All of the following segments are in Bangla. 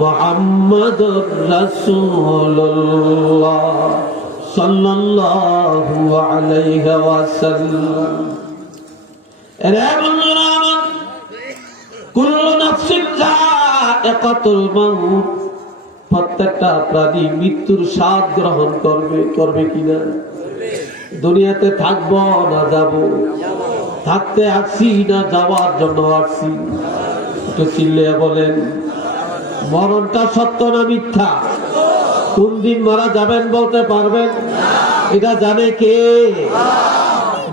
মুহাম্মাদুর রাসূলুল্লাহ। সাল্লাল্লাহু আলাইহি ওয়াসাল্লাম। এরে বন্ধুরা কুল্লু নাফসিন যায়কাতুল মাউত। প্রত্যেকটা প্রাণী মৃত্যুর স্বাদ গ্রহণ করবে করবে কিনা? দুনিয়াতে থাকব না যাব? থাকতে আসছি না যাওয়ার জন্য আসছি। একটু চিল্লে বলেন, মরণটা সত্য না মিথ্যা? কোন দিন মারা যাবেন বলতে পারবেন? এটা জানে কে?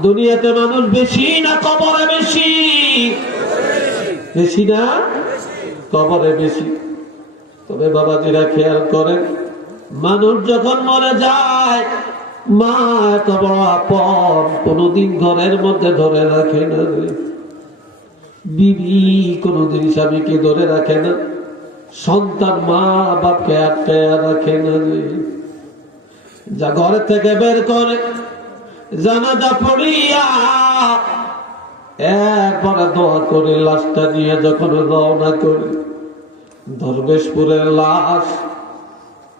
দুনিয়াতে মানুষ বেশি না কবরে বেশি? বেশি না? কবরে বেশি। তবে বাবা বাবাজিরা খেয়াল করেন, মানুষ যখন মরে যায়, মা এত বড় আপন, কোনদিন ঘরের মধ্যে ধরে রাখে না রে। বিবি কোনদিন স্বামীকে ধরে রাখে না। সন্তান মা বাপকে আটকায় রাখে না রে। যা ঘরে থেকে বের করে, জানাজা পড়িয়া একবারে দোয়া করে, লাশটা নিয়ে যখন রওনা করে ধর্মেশপুরের লাশ।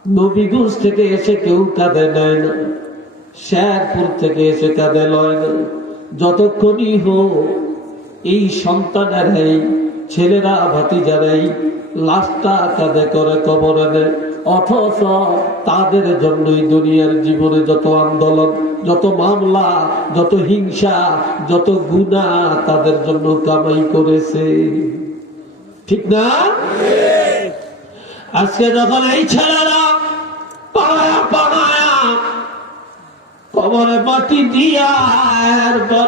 নবীগঞ্জ থেকে এসে কেউ কাঁদে নেয় না। শেরপুর থেকে এসে কাঁদে লয় না। যতক্ষণই হোক, এই সন্তানেরাই ছেলেরা ভাতিজারাই লাশটা কাঁদে করে কবরে দেয়। অথচ তাদের জন্যই দুনিয়ার জীবনে যত আন্দোলন, যত মামলা, যত হিংসা, যত গুণা তাদের জন্য কামাই করেছে। ঠিক না? আজকে যখন এই ছেলেরা পাড়ায়া পাড়ায়া কবরে মাটি দিয়া এরপরে